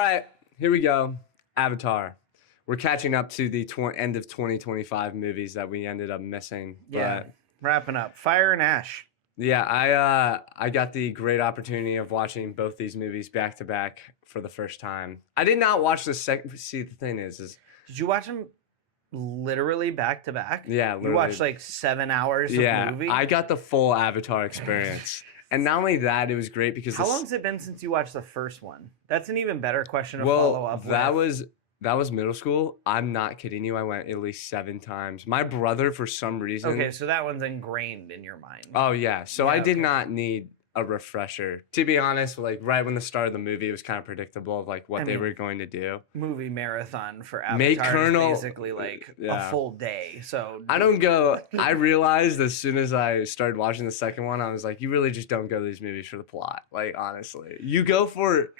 All right, here we go. Avatar. We're catching up to the end of 2025 movies that we ended up missing. Yeah, But wrapping up. Fire and Ash. yeah, I got the great opportunity of watching both these movies back to back for the first time. I did not watch the second. See, the thing is Did you watch them literally back to back? yeah, You literally, watched like 7 hours of movie? I got the full Avatar experience. And not only that, it was great because How long has it been since you watched the first one? That's an even better question to well, follow up that with. that was middle school. I'm not kidding you. I went at least 7 times. My brother, for some reason. Okay, so that one's ingrained in your mind. Oh yeah. So Yeah, I did okay. not need a refresher. To be honest, like right when the start of the movie, it was kind of predictable of like what they were going to do. Movie marathon for Avatar Make Colonel- is basically like Yeah. a full day. So I realized as soon as I started watching the second one, I was like, you really just don't go to these movies for the plot. Like honestly, you go for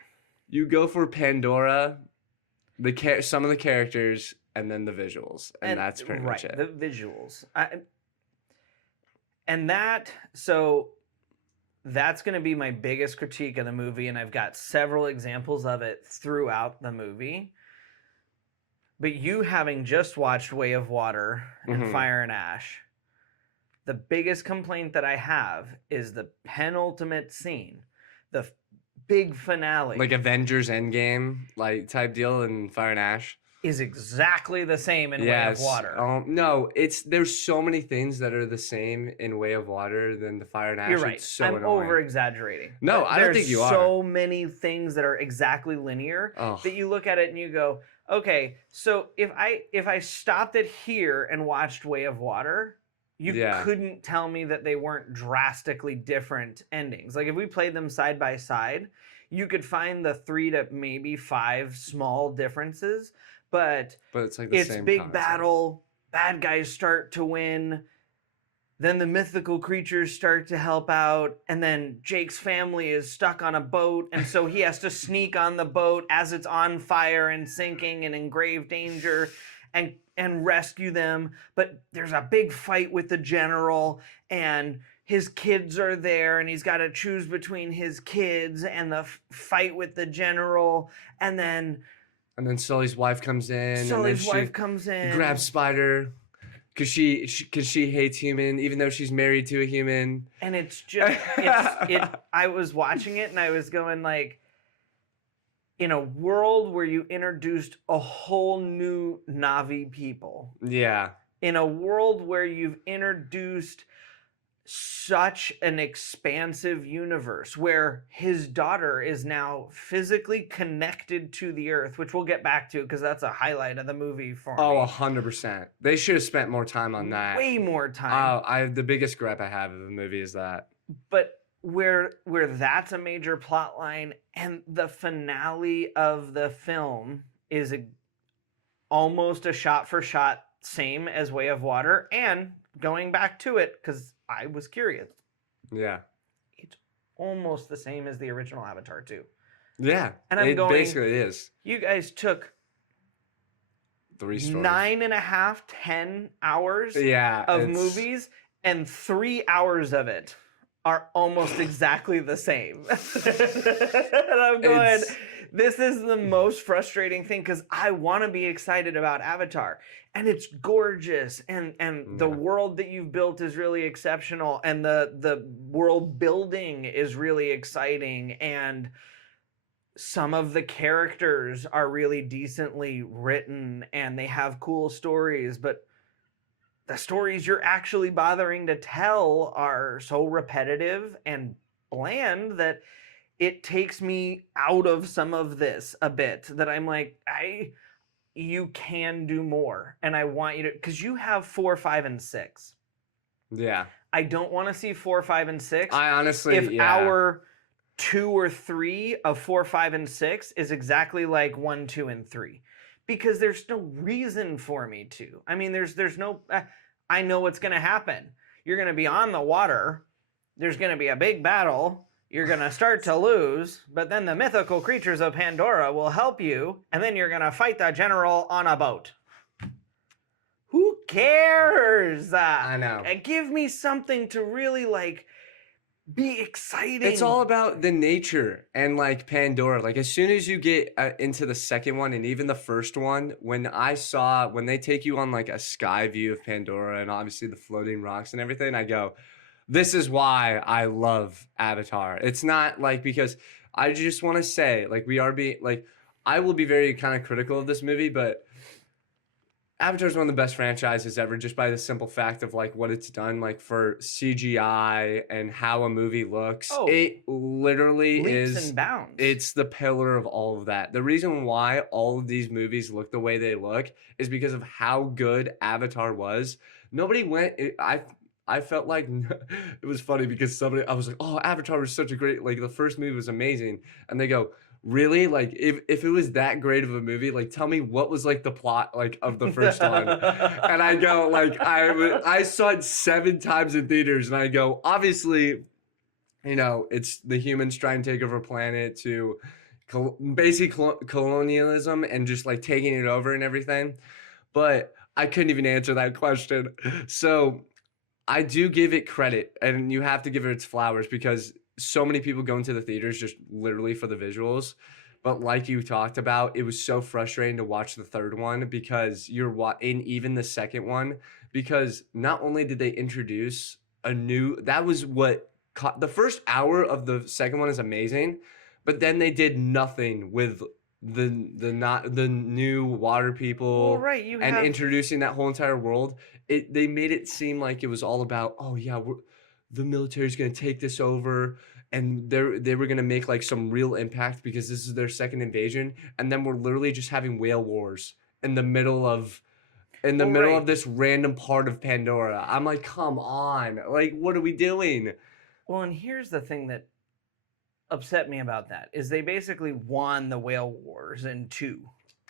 Pandora, some of the characters, and then the visuals, and that's pretty much it. The visuals. So that's going to be my biggest critique of the movie, and I've got several examples of it throughout the movie. But you having just watched Way of Water and Mhm. Fire and Ash, the biggest complaint that I have is the penultimate scene, the big finale. Like Avengers Endgame, like type deal in Fire and Ash. Is exactly the same in Way of Water. No, there's so many things that are the same in Way of Water than the Fire and Ash. You're right. It's so I'm annoying. over exaggerating. No, I don't think you are. There's so many things that are exactly linear that you look at it and you go, okay, so if I stopped it here and watched Way of Water, you couldn't tell me that they weren't drastically different endings. Like if we played them side by side, you could find the 3 to maybe 5 small differences. But it's like the same big concept. battle, bad guys start to win, then the mythical creatures start to help out, and then Jake's family is stuck on a boat, and so he has to sneak on the boat as it's on fire and sinking and in grave danger and rescue them. But there's a big fight with the general, and his kids are there, and he's got to choose between his kids and the fight with the general, and then Sully's wife comes in. Grabs Spider because she hates human, even though she's married to a human. And it's just I was watching it and I was going like, in a world where you introduced a whole new Na'vi people. Yeah. In a world where you've introduced such an expansive universe where his daughter is now physically connected to the earth, which we'll get back to because that's a highlight of the movie for me. 100%. They should have spent more time on that. Way more time. The biggest gripe I have of the movie is that. But where that's a major plot line, and the finale of the film is almost a shot for shot same as Way of Water, and going back to it because I was curious. Yeah. It's almost the same as the original Avatar 2. Yeah. And it basically is. You guys took 3 stories. 9.5, 10 hours of movies, and 3 hours of it are almost exactly the same. And I'm going, this is the most frustrating thing because I want to be excited about Avatar. And it's gorgeous, and the world that you've built is really exceptional, and the world building is really exciting, and some of the characters are really decently written, and they have cool stories, but the stories you're actually bothering to tell are so repetitive and bland that it takes me out of some of this a bit, that I'm like, you can do more, and I want you to, because you have 4, 5, and 6. Yeah. I don't want to see 4, 5, and 6. I honestly, our 2 or 3 of 4, 5, and 6 is exactly like 1, 2, and 3, because there's no reason for me to. I mean, there's no. I know what's going to happen. You're going to be on the water. There's going to be a big battle. You're going to start to lose, but then the mythical creatures of Pandora will help you, and then you're going to fight the general on a boat. Who cares? I know. Give me something to really, like, be exciting. It's all about the nature and like Pandora. Like as soon as you get into the second one and even the first one, when they take you on like a sky view of Pandora and obviously the floating rocks and everything, I go, this is why I love Avatar. It's not like because I just want to say like I will be very kind of critical of this movie, but Avatar is one of the best franchises ever just by the simple fact of like what it's done like for CGI and how a movie looks. It literally leaps and bounds. It's the pillar of all of that. The reason why all of these movies look the way they look is because of how good Avatar was. Nobody went I felt like it was funny because I was like, oh, Avatar was such a great, like the first movie was amazing. And they go, really? Like if it was that great of a movie, like tell me what was like the plot like of the first one. And I go like I saw it 7 times in theaters and I go, obviously, you know, it's the humans trying to take over a planet to basically colonialism and just like taking it over and everything. But I couldn't even answer that question. So I do give it credit and you have to give it its flowers because so many people go into the theaters just literally for the visuals. But like you talked about, it was so frustrating to watch the third one because in even the second one, because not only did they introduce that was what the first hour of the second one is amazing, but then they did nothing with the new water people introducing that whole entire world. They made it seem like it was all about, oh yeah, the military's going to take this over and they were going to make like some real impact because this is their second invasion. And then we're literally just having whale wars in the middle of this random part of Pandora. I'm like, come on. Like, what are we doing? Well, and here's the thing that upset me about that is they basically won the whale wars in 2.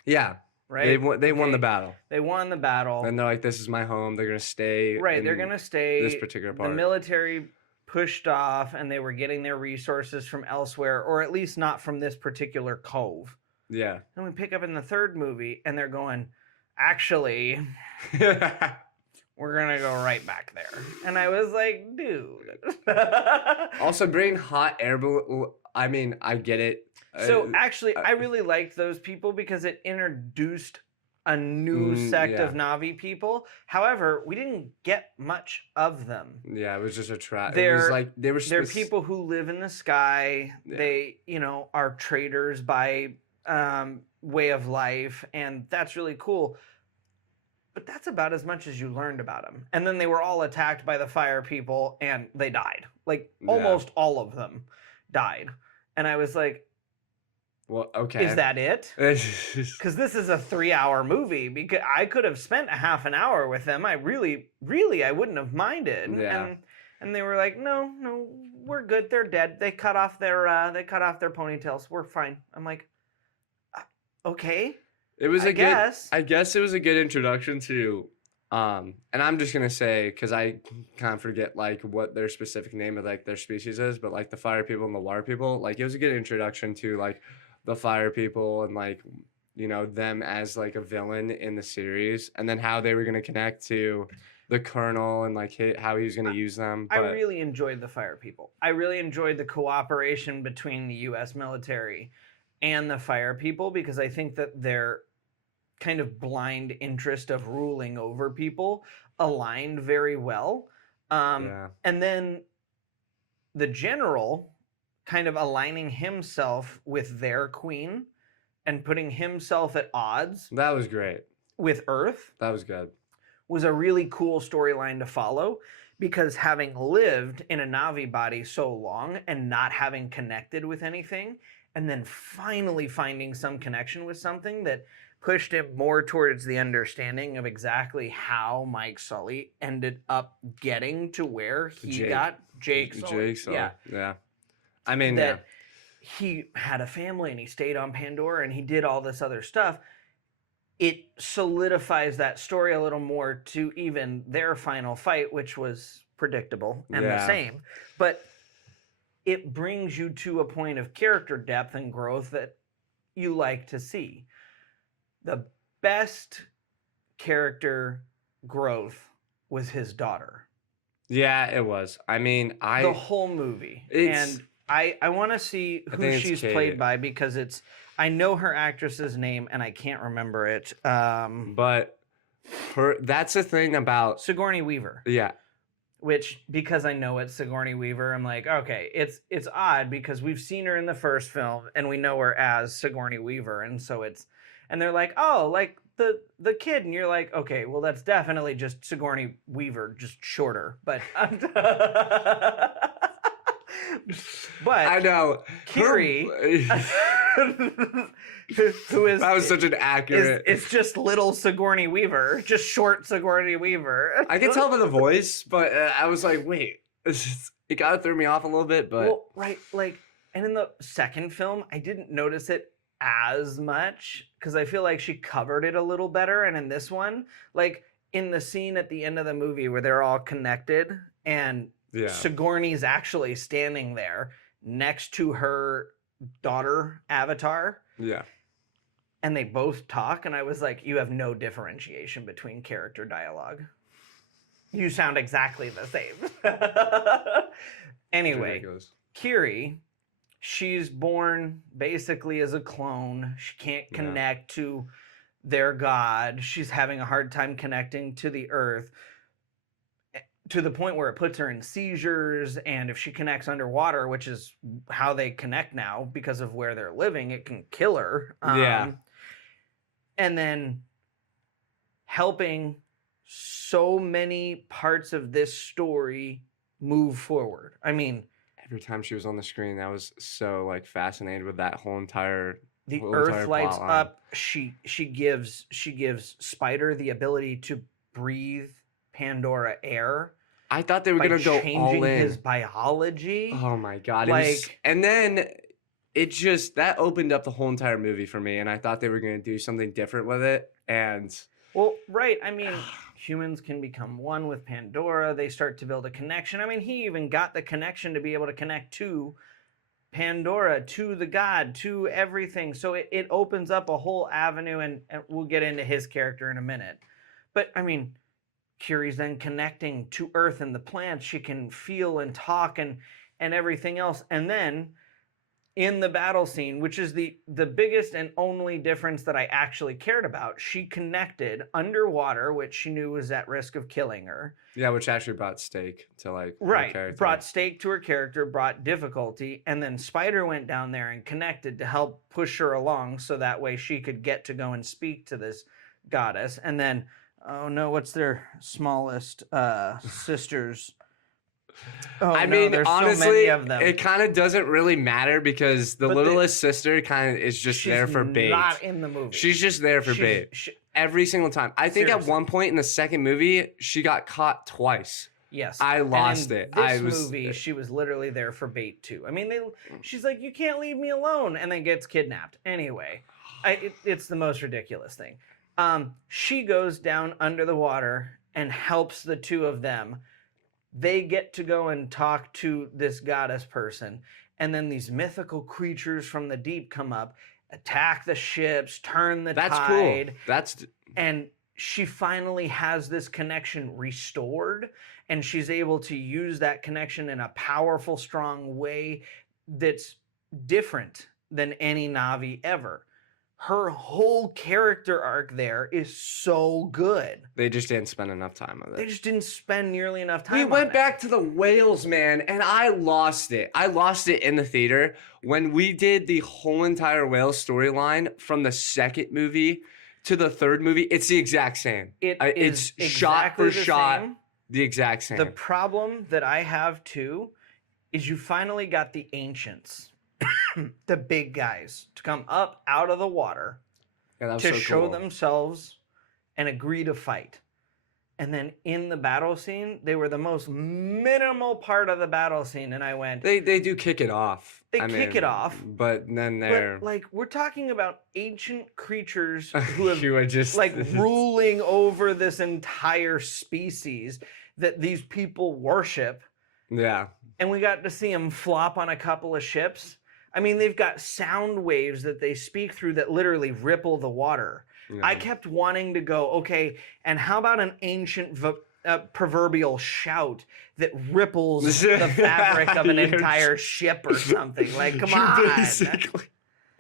Yeah. Right? They won the battle. They won the battle. And they're like, this is my home. They're going to stay. Right. They're going to stay. This particular part. The military pushed off and they were getting their resources from elsewhere, or at least not from this particular cove. Yeah. And we pick up in the third movie and they're going, actually, we're going to go right back there. And I was like, dude. Also, bringing hot air balloon. I mean, I get it. So actually, I really liked those people because it introduced a new sect of Na'vi people. However, we didn't get much of them. Yeah, it was just a trap. It was like they're people who live in the sky. Yeah. They, are traders by way of life, and that's really cool. But that's about as much as you learned about them. And then they were all attacked by the fire people, and they died. Like almost all of them died. And I was like, well, okay. Is that it? Because this is a 3-hour movie. Because I could have spent a half an hour with them. I really, I wouldn't have minded. Yeah. And they were like, no, we're good. They're dead. They cut off their ponytails. We're fine. I'm like, okay. It was I guess it was a good introduction to, and I'm just gonna say because I kind of forget like what their specific name of like their species is, but like the fire people and the water people, like it was a good introduction to like the fire people and like them as like a villain in the series, and then how they were gonna connect to the colonel and like how he was gonna use them. I really enjoyed the fire people. I really enjoyed the cooperation between the U.S. military and the fire people because I think that their kind of blind interest of ruling over people aligned very well. And then the general kind of aligning himself with their queen and putting himself at odds. That was great. With Earth. That was good. Was a really cool storyline to follow because having lived in a Na'vi body so long and not having connected with anything, and then finally finding some connection with something that pushed him more towards the understanding of exactly how Mike Sully ended up getting to where he got Jake Sully. Yeah. I mean, that he had a family and he stayed on Pandora and he did all this other stuff. It solidifies that story a little more to even their final fight, which was predictable and the same. But it brings you to a point of character depth and growth that you like to see. The best character growth was his daughter. Yeah, it was. I mean, the whole movie. And I want to see who she's played by, because I know her actress's name and I can't remember it. But that's the thing about Sigourney Weaver. Yeah. Which, because I know it's Sigourney Weaver, I'm like, okay, it's odd because we've seen her in the first film and we know her as Sigourney Weaver, and so and they're like, oh, like the kid, and you're like, okay, well, that's definitely just Sigourney Weaver, just shorter, but but I know Kiri, who is that was such an accurate. It's just little Sigourney Weaver, just short Sigourney Weaver. I could tell by the voice, but I was like, wait, it kind of threw me off a little bit. But well, right, like, and in the second film, I didn't notice it as much because I feel like she covered it a little better, and in this one, like in the scene at the end of the movie where they're all connected and Sigourney's actually standing there next to her daughter Avatar. Yeah. And they both talk, and I was like, you have no differentiation between character dialogue. You sound exactly the same. Anyway, Kiri, she's born basically as a clone. She can't connect to their god. She's having a hard time connecting to the earth, to the point where it puts her in seizures, and if she connects underwater, which is how they connect now because of where they're living, it can kill her. And then helping so many parts of this story move forward. I mean, every time she was on the screen, I was so like fascinated with that whole entire. The Earth lights up. She gives Spider the ability to breathe Pandora air. I thought they were gonna go all in. His biology. Oh my god! And then it just that opened up the whole entire movie for me, and I thought they were gonna do something different with it. And well, right. I mean, humans can become one with Pandora. They start to build a connection. I mean, he even got the connection to be able to connect to Pandora, to the god, to everything. So it opens up a whole avenue, and we'll get into his character in a minute. But I mean, Kiri's then connecting to Earth and the plants. She can feel and talk and everything else. And then in the battle scene, which is the biggest and only difference that I actually cared about, she connected underwater, which she knew was at risk of killing her. Yeah, which actually brought stake to like her character. Brought stake to her character, brought difficulty, and then Spider went down there and connected to help push her along so that way she could get to go and speak to this goddess. And then oh no, what's their smallest sisters? Oh, I mean, honestly, so many of them. It kind of doesn't really matter because the littlest sister kind of is just there for bait. She's not in the movie. She's just there for bait every single time. I think at one point in the second movie, she got caught twice. Yes, I lost it. This movie, she was literally there for bait too. I mean, she's like, "You can't leave me alone," and then gets kidnapped. Anyway, it's the most ridiculous thing. She goes down under the water and helps the two of them. They get to go and talk to this goddess person. And then these mythical creatures from the deep come up, attack the ships, turn the tide. That's cool. And she finally has this connection restored. And she's able to use that connection in a powerful, strong way that's different than any Na'vi ever. Her whole character arc there is so good. They just didn't spend enough time with it. They just didn't spend nearly enough time. We went back to the whales, man, and I lost it. I lost it in the theater when we did the whole entire whale storyline from the second movie to the third movie. It's the exact same. It's shot for shot, the exact same. The problem that I have too is you finally got the ancients. The big guys to come up out of the water to show themselves and agree to fight. And then in the battle scene, they were the most minimal part of the battle scene. And I went... They do kick it off. They kick it off. But then they're... But, like, we're talking about ancient creatures who have, you are just like, ruling over this entire species that these people worship. Yeah. And we got to see them flop on a couple of ships. I mean, they've got sound waves that they speak through that literally ripple the water. Yeah. I kept wanting to go, okay, and how about an ancient proverbial shout that ripples the fabric of an entire ship or something. Like, come on.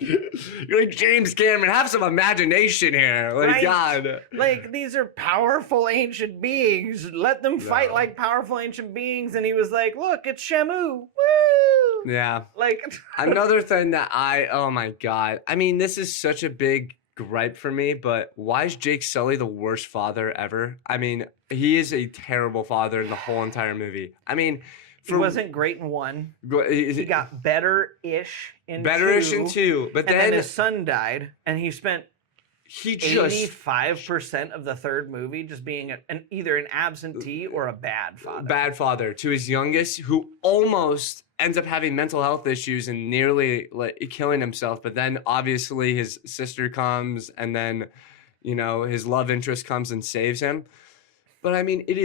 You're like, James Cameron, have some imagination here. Like, right? God. Like, these are powerful ancient beings. Let them fight like powerful ancient beings. And he was like, look, it's Shamu. Woo! Yeah. Like, another thing that oh my God. I mean, this is such a big gripe for me, but why is Jake Sully the worst father ever? I mean, he is a terrible father in the whole entire movie. I mean, he wasn't great in 1. He got better-ish in 2. But then his son died, and he spent 85% of the third movie just being either an absentee or a bad father. Bad father to his youngest, who almost ends up having mental health issues and nearly killing himself. But then obviously his sister comes, and then, his love interest comes and saves him. But I mean, it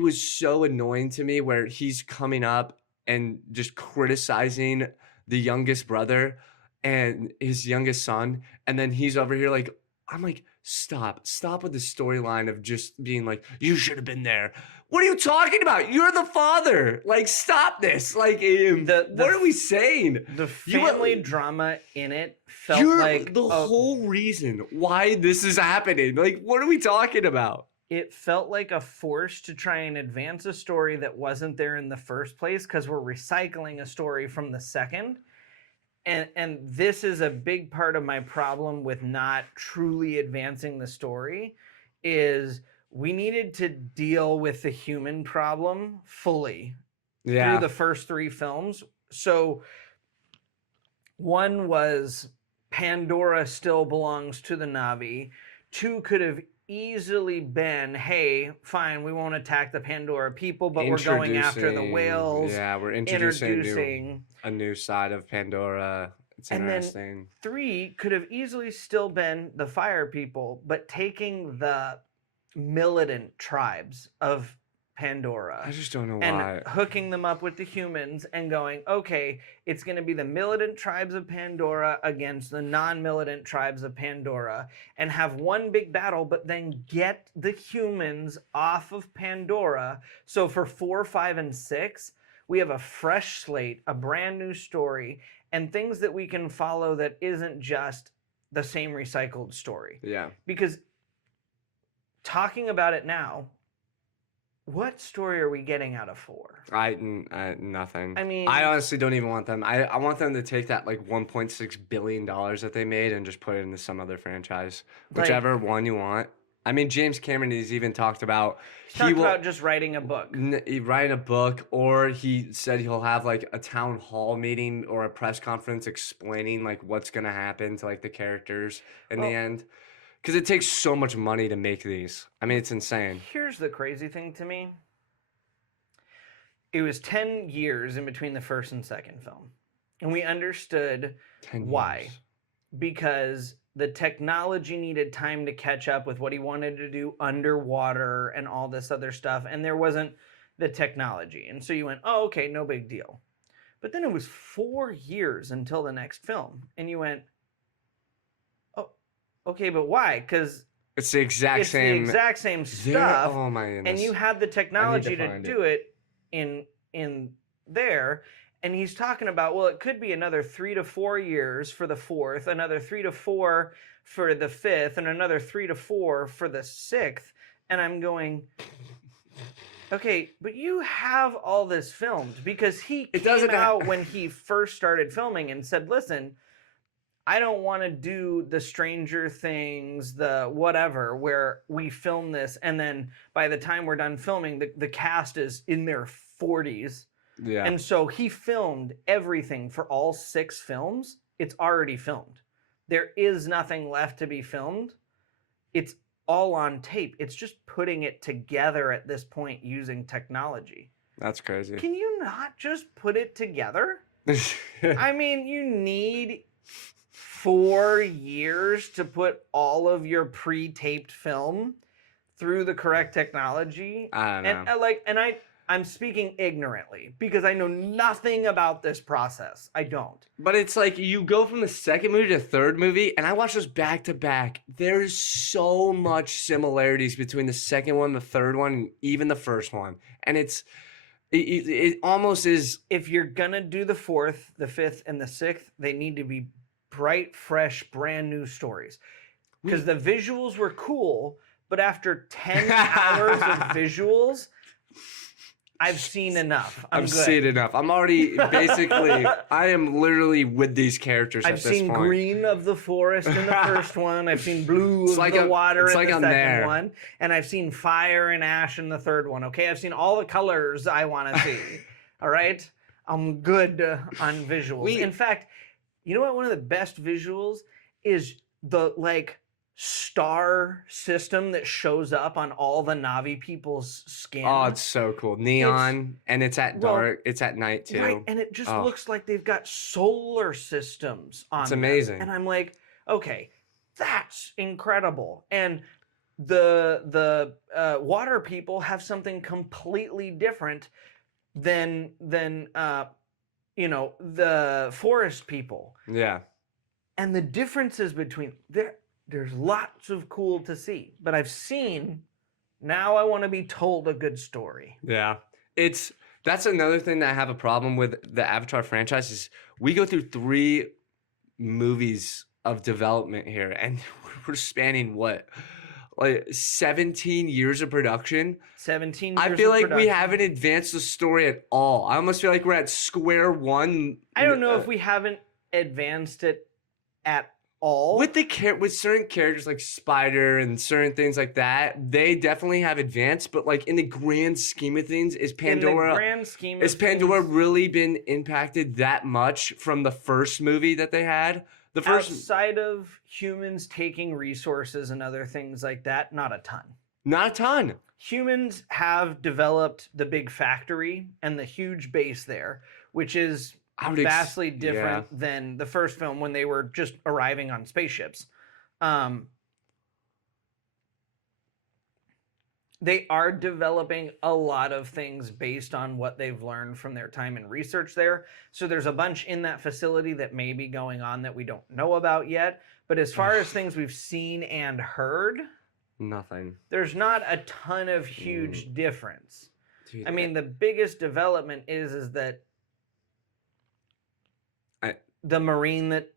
was so annoying to me where he's coming up and just criticizing the youngest brother and his youngest son. And then he's over here like, I'm like, stop with the storyline of just being like, you should have been there. What are you talking about? You're the father. Like, stop this. Like, what are we saying? The family drama in it felt like the whole reason why this is happening. Like, what are we talking about? It felt like a force to try and advance a story that wasn't there in the first place because we're recycling a story from the second. And this is a big part of my problem with not truly advancing the story is we needed to deal with the human problem fully through the first 3 films. So 1 was Pandora still belongs to the Na'vi. 2 could have easily been, hey, fine, we won't attack the Pandora people, but we're going after the whales. Yeah, we're introducing a new side of Pandora. It's interesting. And then 3 could have easily still been the fire people, but taking the militant tribes of Pandora. I just don't know why. And hooking them up with the humans and going, okay, it's going to be the militant tribes of Pandora against the non-militant tribes of Pandora and have one big battle, but then get the humans off of Pandora. So for 4, 5, and 6, we have a fresh slate, a brand new story, and things that we can follow that isn't just the same recycled story. Yeah. Because talking about it now, what story are we getting out of 4? Nothing. I mean, I honestly don't even want them. I want them to take that like $1.6 billion that they made and just put it into some other franchise, whichever one you want. I mean, James Cameron has even talked about about just writing a book. Writing a book, or he said he'll have like a town hall meeting or a press conference explaining like what's gonna happen to like the characters in the end. Because it takes so much money to make these. I mean, it's insane. Here's the crazy thing to me. It was 10 years in between the first and second film. And we understood why. Because the technology needed time to catch up with what he wanted to do underwater and all this other stuff. And there wasn't the technology. And so you went, oh, okay, no big deal. But then it was 4 years until the next film. And you went, okay, but why? Because it's the exact same stuff. Oh my goodness. And you had the technology to do it in there. And he's talking about, well, it could be another 3 to 4 years for the 4th, another 3 to 4 for the 5th, and another 3 to 4 for the 6th. And I'm going, okay, but you have all this filmed because he came out when he first started filming and said, listen, I don't want to do the Stranger Things, the whatever, where we film this and then by the time we're done filming, the cast is in their 40s. Yeah. And so he filmed everything for all 6 films. It's already filmed. There is nothing left to be filmed. It's all on tape. It's just putting it together at this point using technology. That's crazy. Can you not just put it together? I mean, you need 4 years to put all of your pre-taped film through the correct technology. I don't know. And I'm speaking ignorantly because I know nothing about this process. I don't. But it's like you go from the second movie to the third movie, and I watched those back to back. There's so much similarities between the second one, the third one, and even the first one. And it almost is. If you're gonna do the fourth, the fifth, and the sixth, they need to be bright, fresh, brand new stories. Because the visuals were cool, but after 10 hours of visuals, I've seen enough. I've seen enough. I'm already basically, I am literally with these characters at this point. I've seen green of the forest in the first one. I've seen blue of the water in the second one. And I've seen fire and ash in the third one. Okay, I've seen all the colors I want to see. All right? I'm good on visuals. In fact, you know what? One of the best visuals is the, like, star system that shows up on all the Na'vi people's skin. Oh, it's so cool. Neon, and it's at dark. It's at night too. Right, and it just looks like they've got solar systems on It's amazing. them. And I'm like, okay, that's incredible. And the water people have something completely different than you know, the forest people. Yeah. And the differences between there's lots of cool to see, but I've seen. Now I want to be told a good story. Yeah, that's another thing that I have a problem with the Avatar franchise is we go through 3 movies of development here, and we're spanning what, like 17 years of production. 17 years. I feel like we haven't advanced the story at all. I almost feel like we're at square one. I don't know if we haven't advanced it at all. With certain characters like Spider and certain things like that, they definitely have advanced. But like in the grand scheme of things, is Pandora really been impacted that much from the first movie that they had? The first, outside of humans taking resources and other things like that, not a ton. Not a ton. Humans have developed the big factory and the huge base there, which is vastly different than the first film when they were just arriving on spaceships. They are developing a lot of things based on what they've learned from their time in research there. So there's a bunch in that facility that may be going on that we don't know about yet. But as far as things we've seen and heard, nothing. There's not a ton of huge difference. Dude, I mean, the biggest development is that the Marine that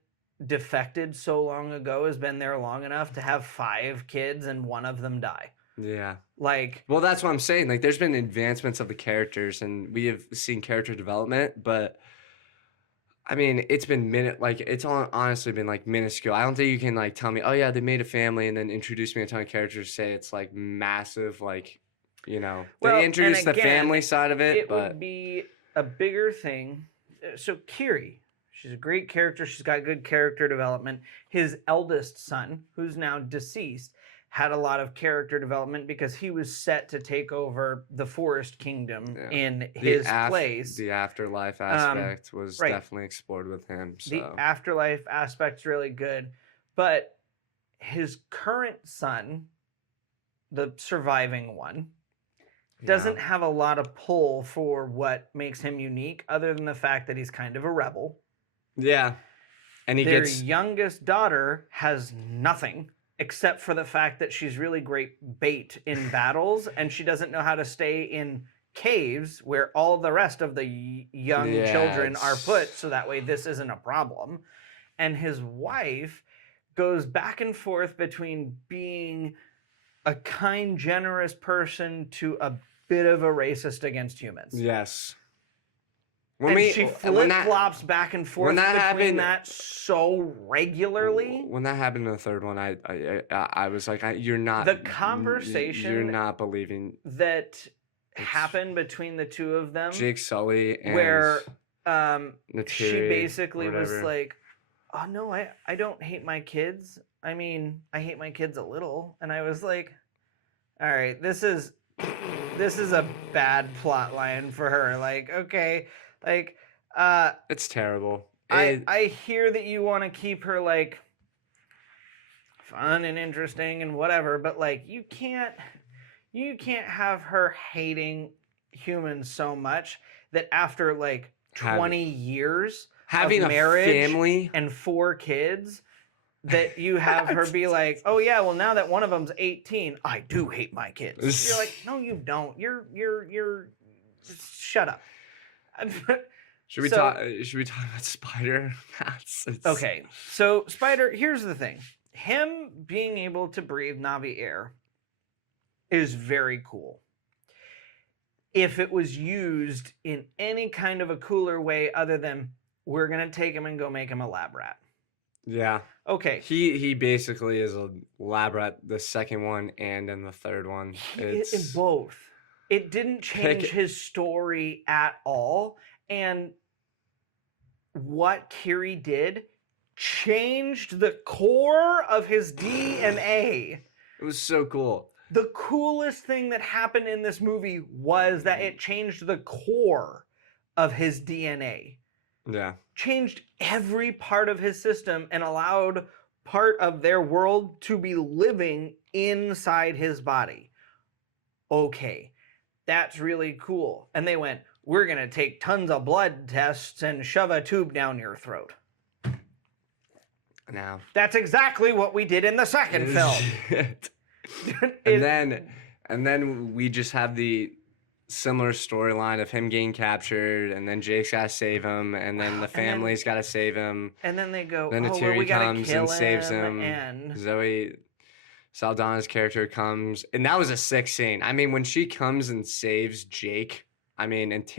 defected so long ago has been there long enough to have 5 kids and one of them die. Yeah. Like, well, that's what I'm saying. Like, there's been advancements of the characters, and we have seen character development, but I mean, it's been it's honestly been like minuscule. I don't think you can like tell me, oh yeah, they made a family and then introduce me a ton of characters. Say it's like massive, like, you know, they introduced the family side of it, but it would be a bigger thing. So Kiri, she's a great character. She's got good character development. His eldest son, who's now deceased, had a lot of character development because he was set to take over the Forest Kingdom in his place. The afterlife aspect was definitely explored with him. So. The afterlife aspect's really good. But his current son, the surviving one, doesn't have a lot of pull for what makes him unique other than the fact that he's kind of a rebel. Yeah. And their youngest daughter has nothing except for the fact that she's really great bait in battles, and she doesn't know how to stay in caves where all the rest of the young children are put, so that way this isn't a problem. And his wife goes back and forth between being a kind, generous person to a bit of a racist against humans. Yes. She flip-flops back and forth between that so regularly. When that happened in the third one, I was like, you're not... The conversation... You're not believing... That happened between the two of them. Jake Sully and... Where she basically was like, oh, no, I don't hate my kids. I mean, I hate my kids a little. And I was like, all right, this is a bad plot line for her. Like, okay... Like, it's terrible. I hear that you want to keep her like fun and interesting and whatever, but like you can't have her hating humans so much that after like 20 years having of marriage a family and 4 kids, that you have her be like, oh yeah, well now that one of them's 18, I do hate my kids. You're like, no, you don't. You're just shut up. Should we talk about Spider? Okay, so Spider, here's the thing. Him being able to breathe Na'vi air is very cool. If it was used in any kind of a cooler way other than we're going to take him and go make him a lab rat. Yeah. Okay. He basically is a lab rat, the second one and in the third one. In both. It didn't change his story at all. And what Kiri did changed the core of his DNA. It was so cool. The coolest thing that happened in this movie was that it changed the core of his DNA. Yeah. Changed every part of his system and allowed part of their world to be living inside his body. Okay, that's really cool. And they went, we're going to take tons of blood tests and shove a tube down your throat. Now. That's exactly what we did in the second film. And then we just have the similar storyline of him getting captured, and then Jake's got to save him, and then the family's got to save him. And then they go, then we comes kill and saves him. him. And Zoe Saldana's character comes, and that was a sick scene. I mean, when she comes and saves Jake, I mean, and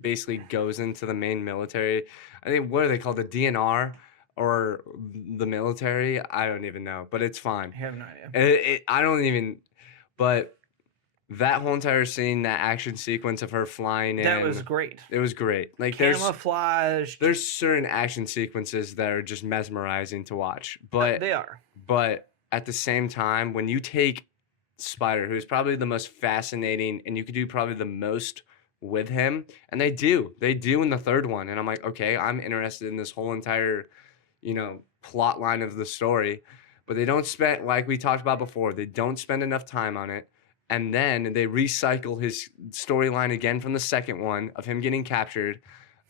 basically goes into the main military. I think, what are they called? The DNR? Or the military? I don't even know, but it's fine. I have no idea. I don't even, but that whole entire scene, that action sequence of her flying in. That was great. It was great. Like camouflaged. There's certain action sequences that are just mesmerizing to watch. But they are. But at the same time, when you take Spider, who's probably the most fascinating, and you could do probably the most with him, and they do in the third one. And I'm like, okay, I'm interested in this whole entire plot line of the story, but they don't spend, like we talked about before, they don't spend enough time on it. And then they recycle his storyline again from the second one of him getting captured.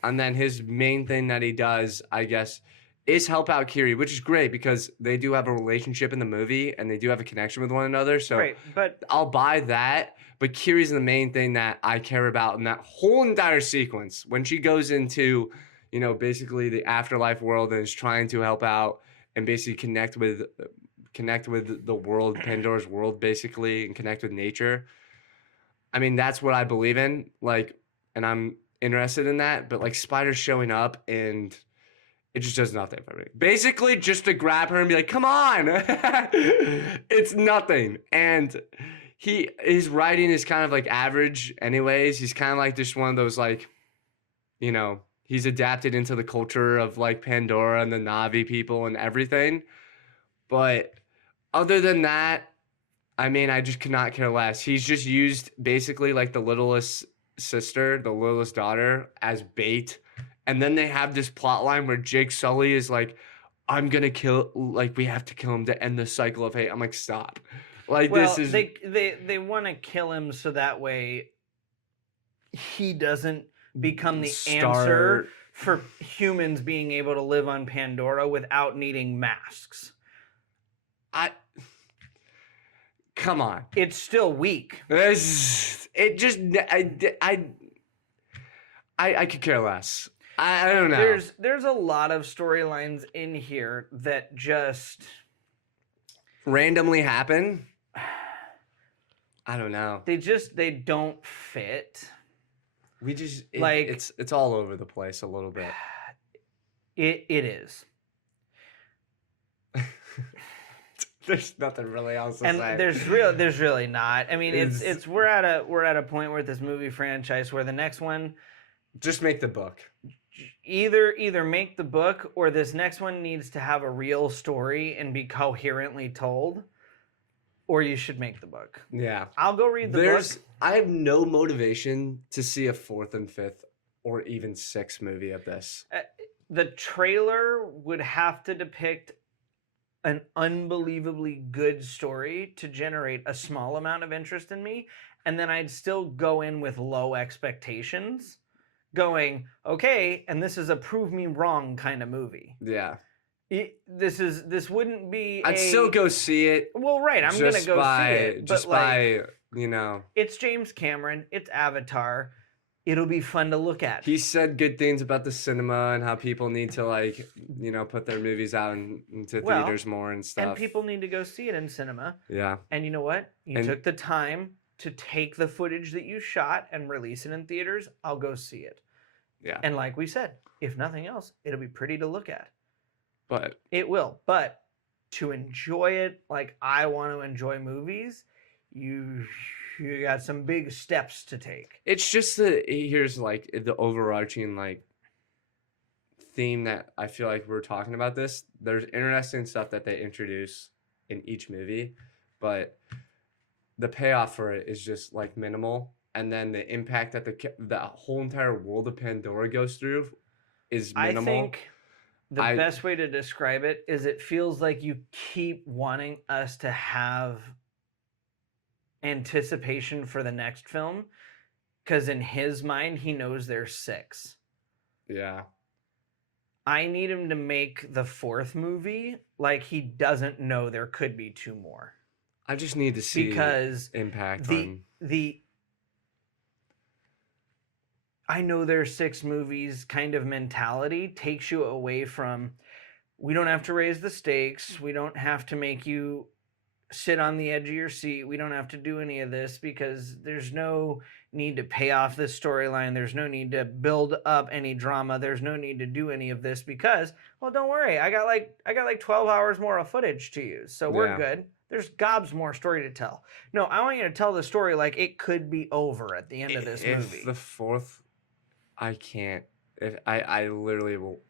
And then his main thing that he does, I guess, is help out Kiri, which is great because they do have a relationship in the movie and they do have a connection with one another. So right, but I'll buy that. But Kiri's the main thing that I care about in that whole entire sequence. When she goes into basically the afterlife world and is trying to help out and basically connect with the world, Pandora's world, basically, and connect with nature. I mean, that's what I believe in, and I'm interested in that. But Spider showing up and it just does nothing for me. Basically, just to grab her and be like, "Come on!" It's nothing. And his writing is kind of average, anyways. He's kind of just one of those he's adapted into the culture of Pandora and the Na'vi people and everything. But other than that, I mean, I just could not care less. He's just used basically the littlest sister, the littlest daughter, as bait. And then they have this plot line where Jake Sully is I'm going to kill, we have to kill him to end the cycle of hate. I'm like, stop. This is... They want to kill him so that way he doesn't become the answer for humans being able to live on Pandora without needing masks. Come on. It's still weak. I could care less. I don't know. There's a lot of storylines in here that just randomly happen. I don't know. They don't fit. We just it's all over the place a little bit. It is. There's nothing really else to say. And there's really not. I mean, it's we're at a point with this movie franchise where the next one, just make the book. Either make the book or this next one needs to have a real story and be coherently told, or you should make the book. Yeah. I'll go read the book. I have no motivation to see a 4th and 5th or even 6th movie of this. The trailer would have to depict an unbelievably good story to generate a small amount of interest in me. and then I'd still go in with low expectations, going, okay, and this is a prove me wrong kind of movie. Yeah. This wouldn't be. I'd still go see it. Well, right, I'm gonna go see it, just by It's James Cameron. It's Avatar. It'll be fun to look at. He said good things about the cinema and how people need to put their movies out into theaters more and stuff. And people need to go see it in cinema. Yeah. And you know what? You took the time to take the footage that you shot and release it in theaters. I'll go see it. Yeah. And like we said, if nothing else, it'll be pretty to look at. But it will. But to enjoy it like I want to enjoy movies, you got some big steps to take. It's just here's the overarching theme that I feel like we're talking about this. There's interesting stuff that they introduce in each movie, but the payoff for it is just minimal, and then the impact that the whole entire world of Pandora goes through is minimal. I think the best way to describe it is it feels like you keep wanting us to have anticipation for the next film, because in his mind he knows there's 6. Yeah. I need him to make the 4th movie like he doesn't know there could be 2 more. I just need to see because impact I know there's 6 movies kind of mentality takes you away from, we don't have to raise the stakes, we don't have to make you sit on the edge of your seat, we don't have to do any of this because there's no need to pay off this storyline, there's no need to build up any drama, there's no need to do any of this because, well, don't worry, I got like 12 hours more of footage to use, so we're good. There's gobs more story to tell. No, I want you to tell the story like it could be over at the end of this movie. If the 4th, I can't. If I literally will.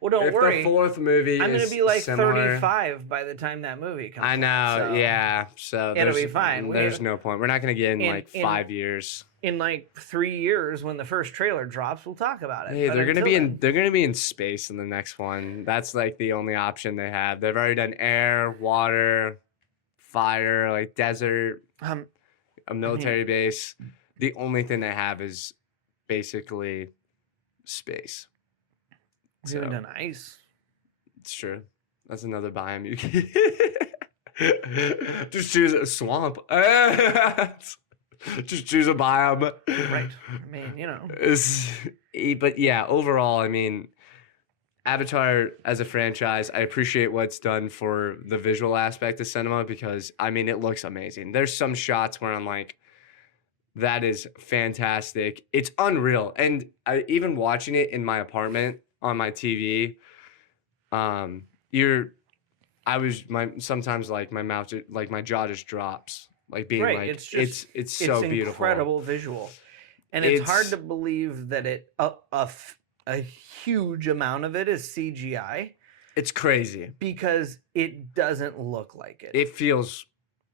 Well, don't worry. If the 4th movie I'm going to be like similar, 35 by the time that movie comes out. I know, out, so yeah. So it'll be fine. There's no point. We're not going to get in 5 years. In 3 years, when the first trailer drops, we'll talk about it. Hey, they're gonna be in space in the next one. That's the only option they have. They've already done air, water, fire, desert, a military base. The only thing they have is basically space. We haven't done ice. It's true. That's another biome you can just choose a swamp. Just choose a biome. Right. I mean, But yeah, overall, I mean, Avatar as a franchise, I appreciate what's done for the visual aspect of cinema because, I mean, it looks amazing. There's some shots where I'm like, that is fantastic. It's unreal. And even watching it in my apartment on my TV, sometimes my mouth, my jaw just drops. Being right. it's so beautiful. Incredible visual. And it's hard to believe that a huge amount of it is CGI. It's crazy. Because it doesn't look like it. It feels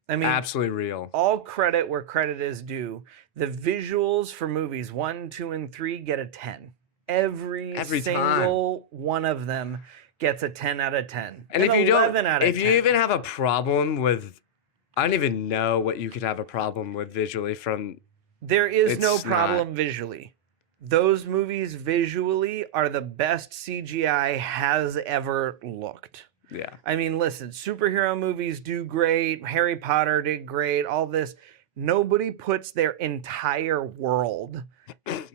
absolutely real. All credit where credit is due. The visuals for movies 1, 2, and 3 get a 10. Every single one of them gets a 10 out of 10. And if you even have a problem with, I don't even know what you could have a problem with visually from. There is no problem visually. Those movies visually are the best CGI has ever looked. Yeah. I mean, listen, superhero movies do great. Harry Potter did great. All this. Nobody puts their entire world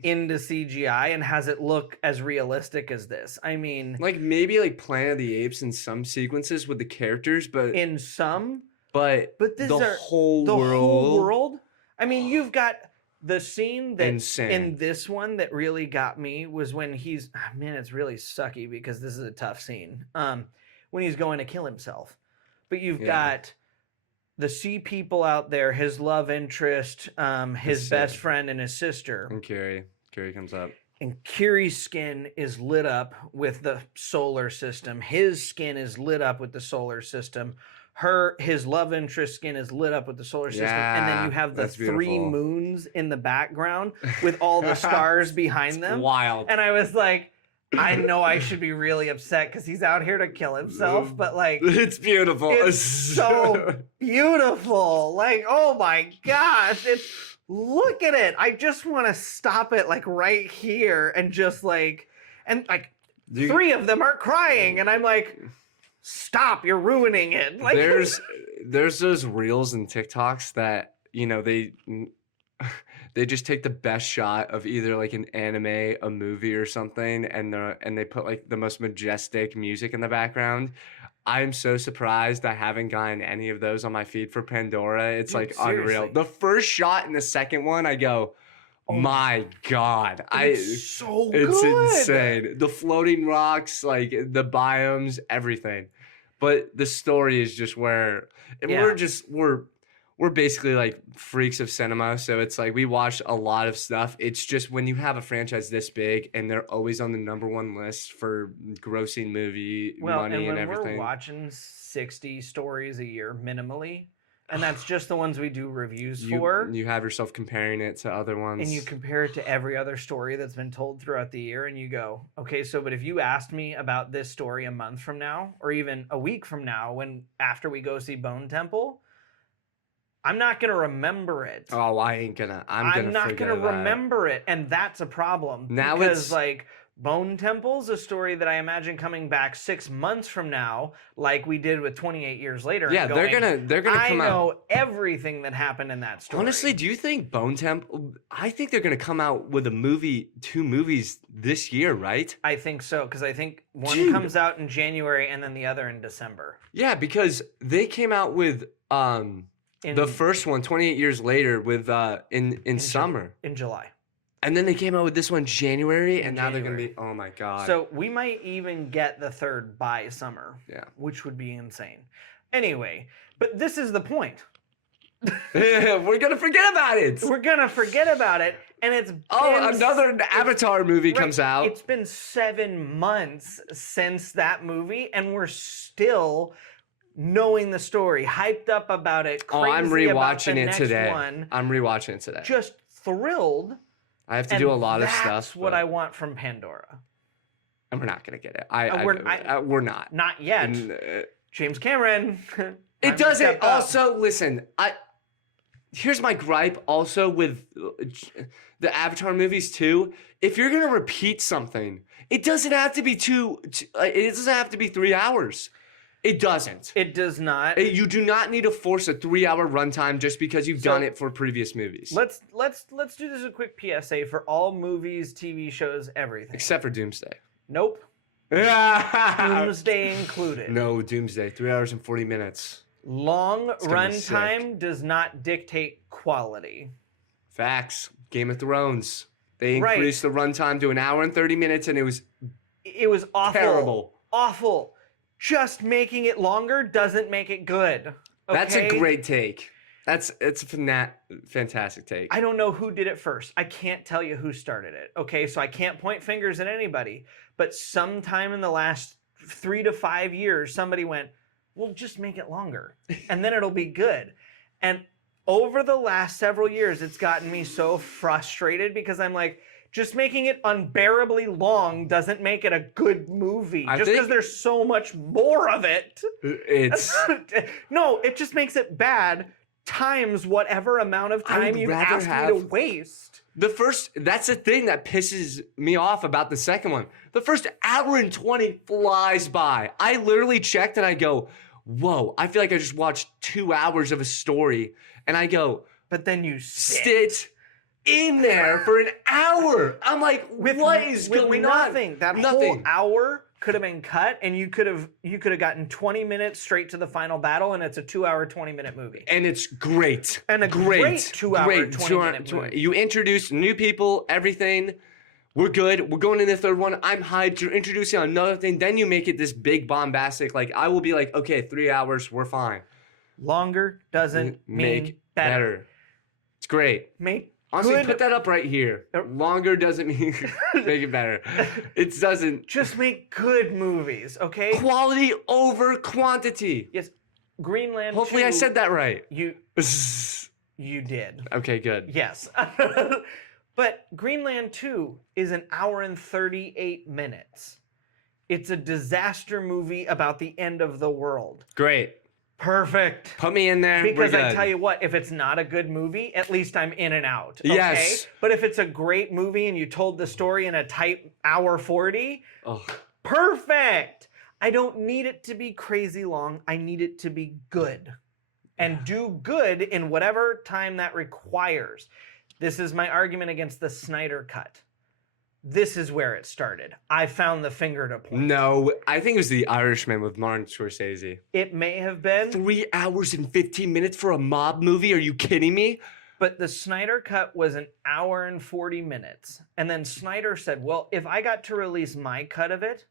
into CGI and has it look as realistic as this. I mean, maybe Planet of the Apes in some sequences with the characters, but in some, but the whole world. I mean, you've got the scene that insane. In this one that really got me was when it's really sucky because this is a tough scene. When he's going to kill himself, but you've got the sea people out there, his love interest, his best friend, and his sister. And Carrie comes up. And Kiri's skin is lit up with the solar system. His skin is lit up with the solar system. His love interest skin is lit up with the solar system. And then you have the 3 moons in the background with all the stars behind them. Wild. And I was like, I know I should be really upset because he's out here to kill himself, but it's beautiful. It's so beautiful. Oh my gosh. look at it. I just want to stop it like right here and just like, and like 3 of them are crying, and I'm like, stop, you're ruining it. Like, there's those reels and TikToks that, you know, they just take the best shot of either like an anime, a movie or something, and they put like the most majestic music in the background. I'm so surprised I haven't gotten any of those on my feed for Pandora. It's like unreal. The first shot and the second one, I go, my God. It's so good. It's insane. The floating rocks, like the biomes, everything. But the story is just where we're basically like freaks of cinema. So it's like we watch a lot of stuff. It's just when you have a franchise this big and they're always on the #1 list for grossing movie money and everything. We're watching 60 stories a year minimally, and that's just the ones we do reviews for. You have yourself comparing it to other ones. And you compare it to every other story that's been told throughout the year, and you go, okay, so but if you asked me about this story a month from now, or even a week from now, after we go see Bone Temple, I'm not going to remember it. Oh, I ain't gonna. I'm not going to remember it. And that's a problem. Now because, like, Bone Temple's a story that I imagine coming back 6 months from now, like we did with 28 Years Later. Yeah, they're gonna come out. I know everything that happened in that story. Honestly, do you think Bone Temple? I think they're gonna come out with two movies this year, right? I think so, because I think one comes out in January and then the other in December. Yeah, because they came out with the first one 28 Years Later with in summer. In July. And then they came out with this one January, and now they're going to be, oh my God. So we might even get the third by summer. Yeah. Which would be insane. Anyway, but this is the point. We're going to forget about it. We're going to forget about it. And it's another Avatar movie comes out. It's been 7 months since that movie, and we're still knowing the story, hyped up about it, crazy I'm rewatching about the today. One, I'm rewatching it today. Just thrilled. I have to do a lot of stuff. That's what I want from Pandora. And we're not going to get it. We're not. Not yet. James Cameron. It doesn't. Also, listen, here's my gripe also with the Avatar movies too. If you're going to repeat something, it doesn't have to be it doesn't have to be 3 hours. It doesn't. It does not. You do not need to force a 3-hour runtime just because you've done it for previous movies. Let's do this a quick PSA for all movies, TV shows, everything. Except for Doomsday. Nope. Doomsday included. No, Doomsday. 3 hours and 40 minutes. Long runtime does not dictate quality. Facts. Game of Thrones. They increased the runtime to 1 hour and 30 minutes, and it was awful. Terrible. Awful. Just making it longer doesn't make it good. Okay? That's a great take. It's a fantastic take. I don't know who did it first. I can't tell you who started it. Okay, so I can't point fingers at anybody. But sometime in the last 3 to 5 years, somebody went, well, just make it longer. And then it'll be good. And over the last several years, it's gotten me so frustrated because I'm like, just making it unbearably long doesn't make it a good movie. Just because there's so much more of it. No, it just makes it bad times whatever amount of time you asked me to waste. That's the thing that pisses me off about the second one. The first hour and 20 flies by. I literally checked and I go, whoa, I feel like I just watched 2 hours of a story. And I go, but then you sit in there for an hour. I'm like, what is going on? That whole hour could have been cut, and you could have gotten 20 minutes straight to the final battle, and it's a 2-hour, 20-minute movie. And it's great. And a great 2-hour, 20-minute movie. You introduce new people, everything. We're good. We're going into the third one. I'm hyped. You're introducing another thing. Then you make it this big bombastic. Like, I will be like, okay, 3 hours, we're fine. Longer doesn't mean better. It's great. Honestly, put that up right here. Longer doesn't mean make it better. It doesn't. Just make good movies, okay? Quality over quantity. Yes. Greenland 2. Hopefully I said that right. You did. Okay, good. Yes. But Greenland 2 is 1 hour and 38 minutes. It's a disaster movie about the end of the world. Great. Perfect. Put me in there. Because I tell you what, if it's not a good movie, at least I'm in and out. Okay? Yes. But if it's a great movie and you told the story in a tight hour 40, perfect. I don't need it to be crazy long. I need it to be good. And do good in whatever time that requires. This is my argument against the Snyder Cut. This is where it started. I found the finger to point. No, I think it was The Irishman with Martin Scorsese. It may have been. 3 hours and 15 minutes for a mob movie? Are you kidding me? But the Snyder Cut was an hour and 40 minutes. And then Snyder said, well, if I got to release my cut of it,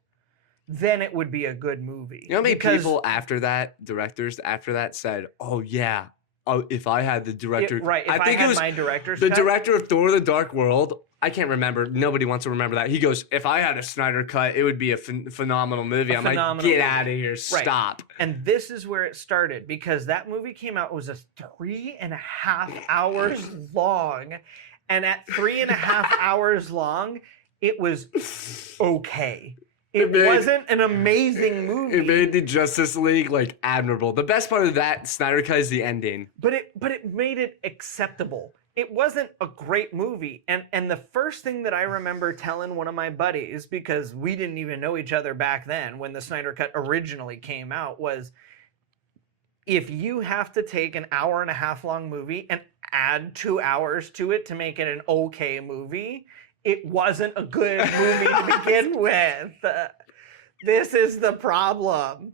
then it would be a good movie. You know how many people after that, directors after that said, oh yeah, if I had the director. Right, if I think it was my director's the cut? director of Thor the Dark World. I can't remember. Nobody wants to remember that. He goes, if I had a Snyder Cut, it would be a phenomenal movie. I'm like, get out of here. Stop. Right. And this is where it started because that movie came out, it was a 3.5 hours long. And at 3.5 hours long, it was okay. It wasn't an amazing movie. It made the Justice League like admirable. The best part of that Snyder Cut is the ending. But it made it acceptable. It wasn't a great movie. And the first thing that I remember telling one of my buddies, because we didn't even know each other back then when the Snyder Cut originally came out, was if you have to take an 1.5 hour long movie and add 2 hours to it to make it an okay movie, it wasn't a good movie to begin with. This is the problem.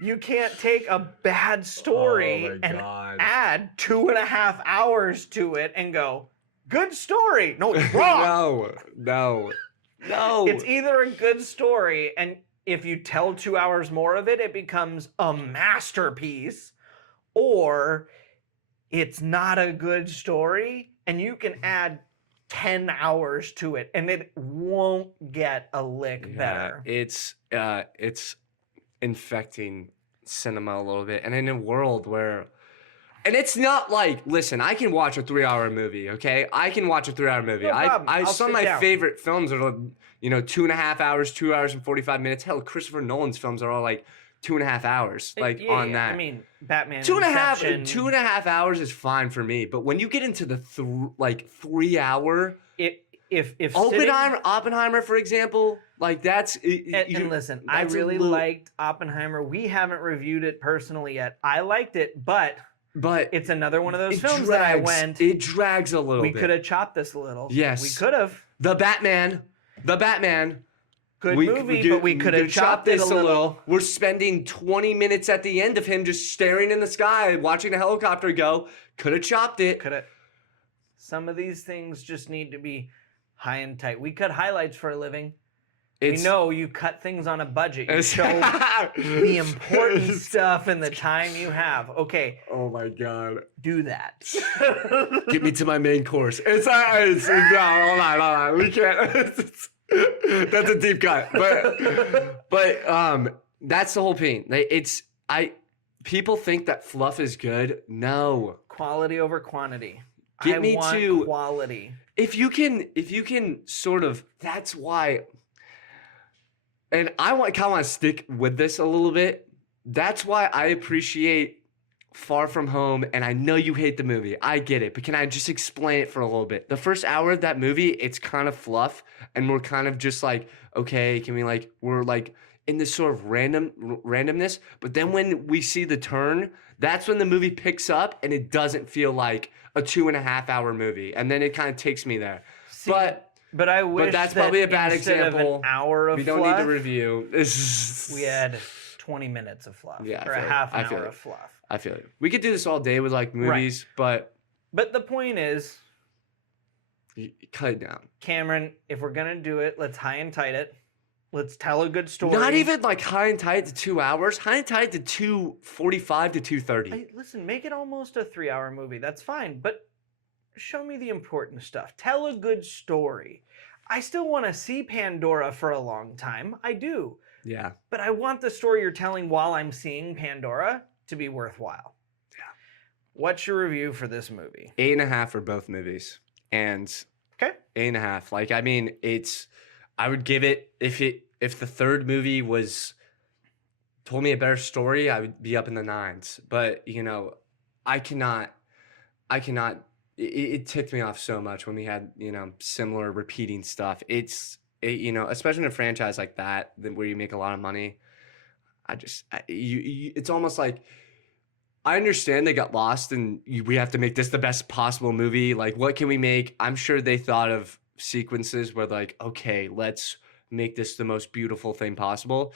You can't take a bad story and add 2.5 hours to it and go, good story. No, it's wrong. No. It's either a good story, and if you tell 2 hours more of it, it becomes a masterpiece, or it's not a good story, and you can add 10 hours to it, and it won't get a lick better. It's infecting cinema a little bit, and in a world where, and it's not like, listen, I can watch a 3-hour movie, okay? I can watch a 3-hour movie. No problem. Some of my favorite films are, 2.5 hours, 2 hours and 45 minutes. Hell, Christopher Nolan's films are all like 2.5 hours, on that. I mean, Batman. 2.5 hours is fine for me, but when you get into the 3 hour, if Oppenheimer, for example, like that's. And listen, I really liked Oppenheimer. We haven't reviewed it personally yet. I liked it, but it's another one of those films that I went. It drags a little. We could have chopped this a little. Yes, we could have. The Batman. Good movie, but we could have chopped this a little. We're spending 20 minutes at the end of him just staring in the sky, watching the helicopter go. Could have chopped it. Could have. Some of these things just need to be high and tight. We cut highlights for a living. We know you cut things on a budget. You show the important stuff in the time you have. Okay. Oh my God. Do that. Get me to my main course. No, hold on. We can't. That's a deep cut. But that's the whole point. People think that fluff is good. No. Quality over quantity. Get me to quality. If you can sort of, that's why. And I kind of want to stick with this a little bit. That's why I appreciate Far From Home, and I know you hate the movie. I get it, but can I just explain it for a little bit? The first hour of that movie, it's kind of fluff, and we're kind of just like, okay, we're like in this sort of randomness. But then when we see the turn, that's when the movie picks up, and it doesn't feel like a 2.5 hour movie, and then it kind of takes me there. But I wish that's probably a bad example. Of an hour of we don't need to review. We had 20 minutes of fluff. Yeah, or a half an hour of fluff. I feel it. We could do this all day with like movies, but the point is, cut it down. Cameron, if we're gonna do it, let's high and tight it. Let's tell a good story. Not even like high and tight to 2 hours. High and tight to 2:45 to 2:30. Listen, make it almost a 3-hour movie. That's fine, but show me the important stuff. Tell a good story. I still want to see Pandora for a long time. I do. Yeah. But I want the story you're telling while I'm seeing Pandora to be worthwhile. Yeah. What's your review for this movie? 8.5 for both movies. And okay. 8.5. Like, I mean, I would give it, if the third movie was told me a better story, I would be up in the nines. But, you know, I cannot, it ticked me off so much when we had, you know, similar repeating stuff. You know, especially in a franchise like that where you make a lot of money. It's almost like, I understand they got lost and we have to make this the best possible movie. Like, what can we make? I'm sure they thought of sequences where like, okay, let's make this the most beautiful thing possible.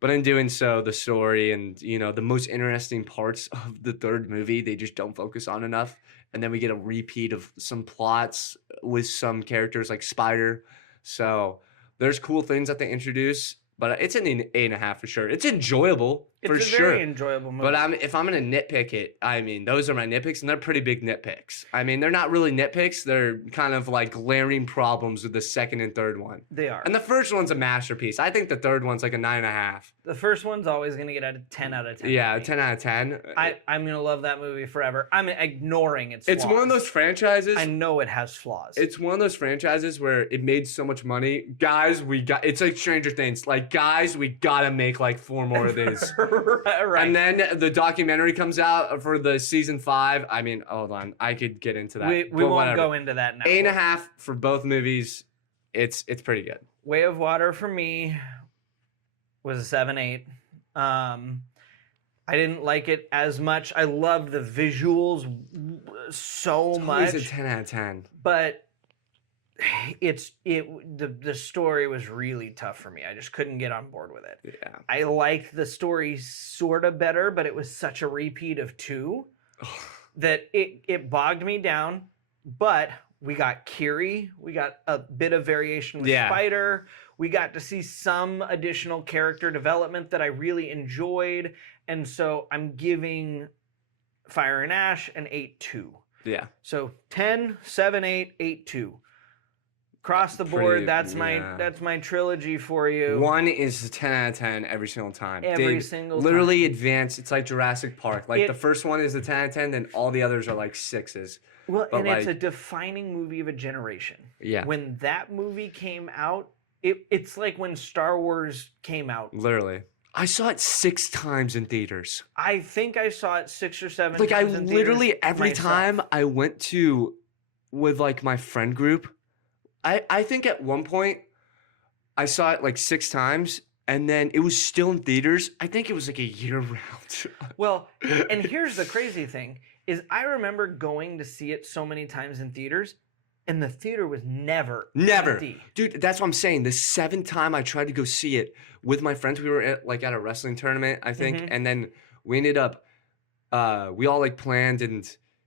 But in doing so, the story and, you know, the most interesting parts of the third movie, they just don't focus on enough. And then we get a repeat of some plots with some characters like Spider. So there's cool things that they introduce. But it's an 8.5 for sure. It's enjoyable for sure. It's a very enjoyable movie. But if I'm going to nitpick it, I mean, those are my nitpicks, and they're pretty big nitpicks. I mean, they're not really nitpicks. They're kind of like glaring problems with the second and third one. They are. And the first one's a masterpiece. I think the third one's like a 9.5. The first one's always going to get a 10 out of 10. Yeah, 10 out of 10. I'm going to love that movie forever. I'm ignoring its flaws. It's one of those franchises. I know it has flaws. It's one of those franchises where it made so much money. Guys, it's like Stranger Things. Like, guys, we got to make like 4 more of these. Right. And then the documentary comes out for the season 5. I mean, hold on. I could get into that. We won't go into that now. 8.5 for both movies. It's pretty good. Way of Water for me was a 7-8. I didn't like it as much. I loved the visuals so much. It's a 10 out of 10. But the story was really tough for me. I just couldn't get on board with it. Yeah. I liked the story sort of better, but it was such a repeat of 2 that it bogged me down. But we got Kiri. We got a bit of variation with Spider. We got to see some additional character development that I really enjoyed. And so I'm giving Fire and Ash an 8.2. Yeah. So 10, 7, 8, 8.2. Across the board, that's my trilogy for you. 1 is a 10 out of 10 every single time. Every single time. Literally advanced. It's like Jurassic Park. Like the first one is a 10 out of 10, then all the others are like 6s. Well, but it's a defining movie of a generation. Yeah. When that movie came out, it's like when Star Wars came out. Literally. I saw it 6 times in theaters. I think I saw it 6 or 7 times. Like, I literally, every time I went to, with like my friend group, I think at one point I saw it like 6 times, and then it was still in theaters. I think it was like a year round. Well, and here's the crazy thing, is I remember going to see it so many times in theaters, and the theater was never empty. Dude, that's what I'm saying. The 7th time I tried to go see it with my friends, we were at a wrestling tournament, I think, and then we ended up, we all like planned, and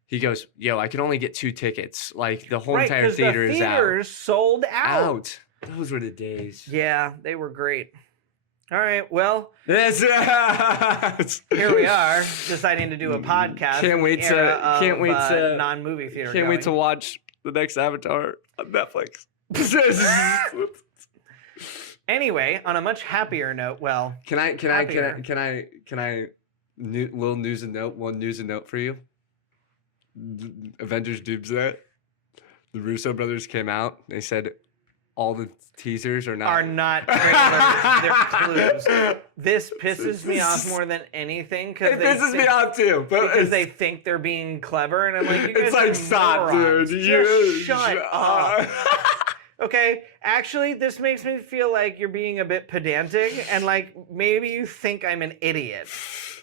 he goes, yo, I can only get 2 tickets. Like, the whole entire theater is out. The theaters sold out. Those were the days. Yeah, they were great. All right, well, here we are, deciding to do a podcast. Can't wait to non-movie theater. Can't wait to watch the next Avatar on Netflix. Anyway, on a much happier note, well, one news and note for you. Avengers Doomsday. The Russo brothers came out. They said all the teasers are not trailers. They're clues. This pisses me off more than anything. It pisses me off too. Because they think they're being clever, and I'm like, you guys it's like, stop, dude. Just shut up. Okay, actually, this makes me feel like you're being a bit pedantic, and like maybe you think I'm an idiot.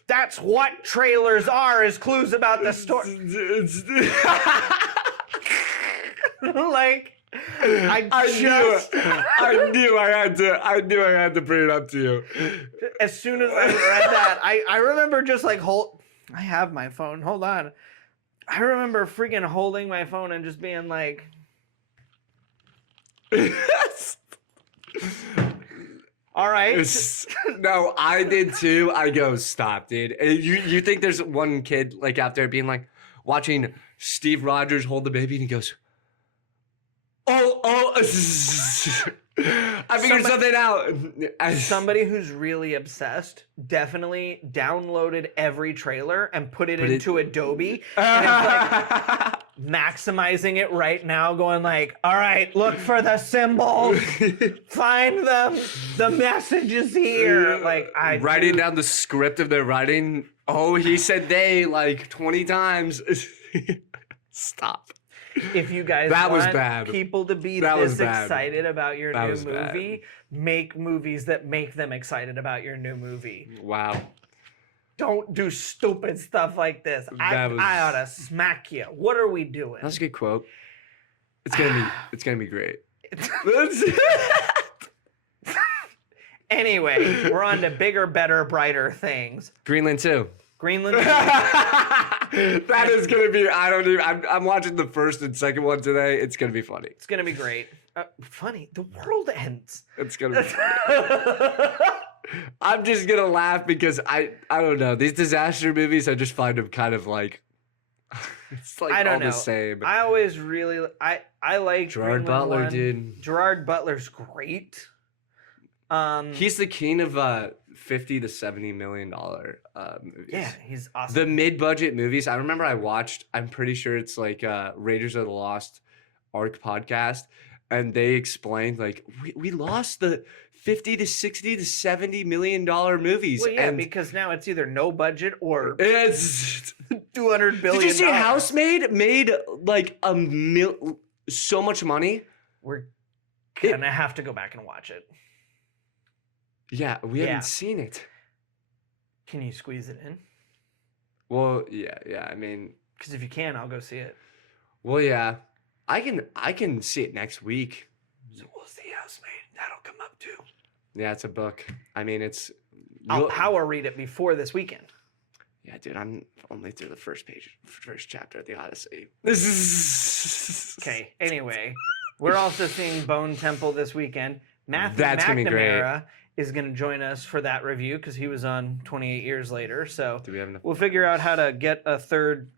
That's what trailers are, is clues about the story. Like, I knew I had to bring it up to you. As soon as I read that, I remember just like I have my phone. Hold on. I remember freaking holding my phone and just being like, all right. No, I did too. I go, stop, dude. You think there's one kid like out there being like watching Steve Rogers hold the baby, and he goes, I figured something out. Somebody who's really obsessed definitely downloaded every trailer and put it into Adobe. And it's like, maximizing it right now, going like, all right, look for the symbols, find them, the messages here. Like writing down the script of their writing. Oh, he said they like 20 times. Stop. If you guys want people to be this excited about your new movie, make movies that make them excited about your new movie. Wow. Don't do stupid stuff like this. I ought to smack you. What are we doing? That's a good quote. It's gonna be great. Anyway, we're on to bigger, better, brighter things. Greenland 2. Greenland 2. That is gonna be. I'm watching the first and second one today. It's gonna be funny. It's gonna be great. Funny. The world ends. It's gonna be funny. I'm just gonna laugh because I don't know, these disaster movies. I just find them kind of like it's like I don't all know. the same. I always really I like Gerard Greenland Butler, 1. dude. Gerard Butler's great. He's the king of $50 to $70 million movies. Yeah, he's awesome. The mid-budget movies. I remember I watched. I'm pretty sure it's like Raiders of the Lost Ark podcast, and they explained like we lost the $50 to $60 to $70 million movies. Well, yeah, because now it's either no budget or it's $200 billion. Did you see Housemaid made like so much money? We're gonna have to go back and watch it. Yeah, we haven't seen it. Can you squeeze it in? Well, yeah. I mean, because if you can, I'll go see it. Well, yeah, I can see it next week. So we'll see Housemaid. That'll come up too. Yeah, it's a book. I mean, I'll power read it before this weekend. Yeah, dude, I'm only through the first chapter of the Odyssey. Okay. Anyway, we're also seeing Bone Temple this weekend. Matthew McNamara is going to join us for that review because he was on 28 Years Later. So we'll figure out how to get a third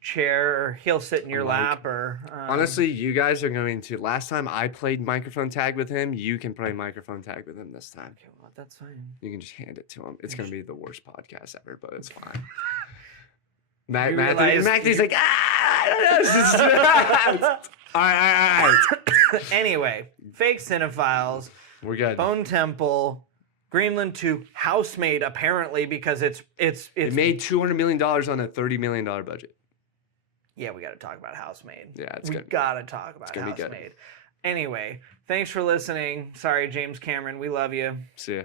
chair, or he'll sit in your lap. Or honestly, you guys are going to. Last time I played microphone tag with him, you can play microphone tag with him this time. Okay, well, that's fine. You can just hand it to him. It's going to be the worst podcast ever, but it's fine. Matthew's like, I don't know. All right. Anyway, fake Cine-Files. We're good. Bone Temple, Greenland 2, Housemaid, apparently, because it made $200 million on a $30 million budget. Yeah, we got to talk about Housemaid. Yeah, we got to talk about Housemaid. Anyway, thanks for listening. Sorry, James Cameron. We love you. See ya.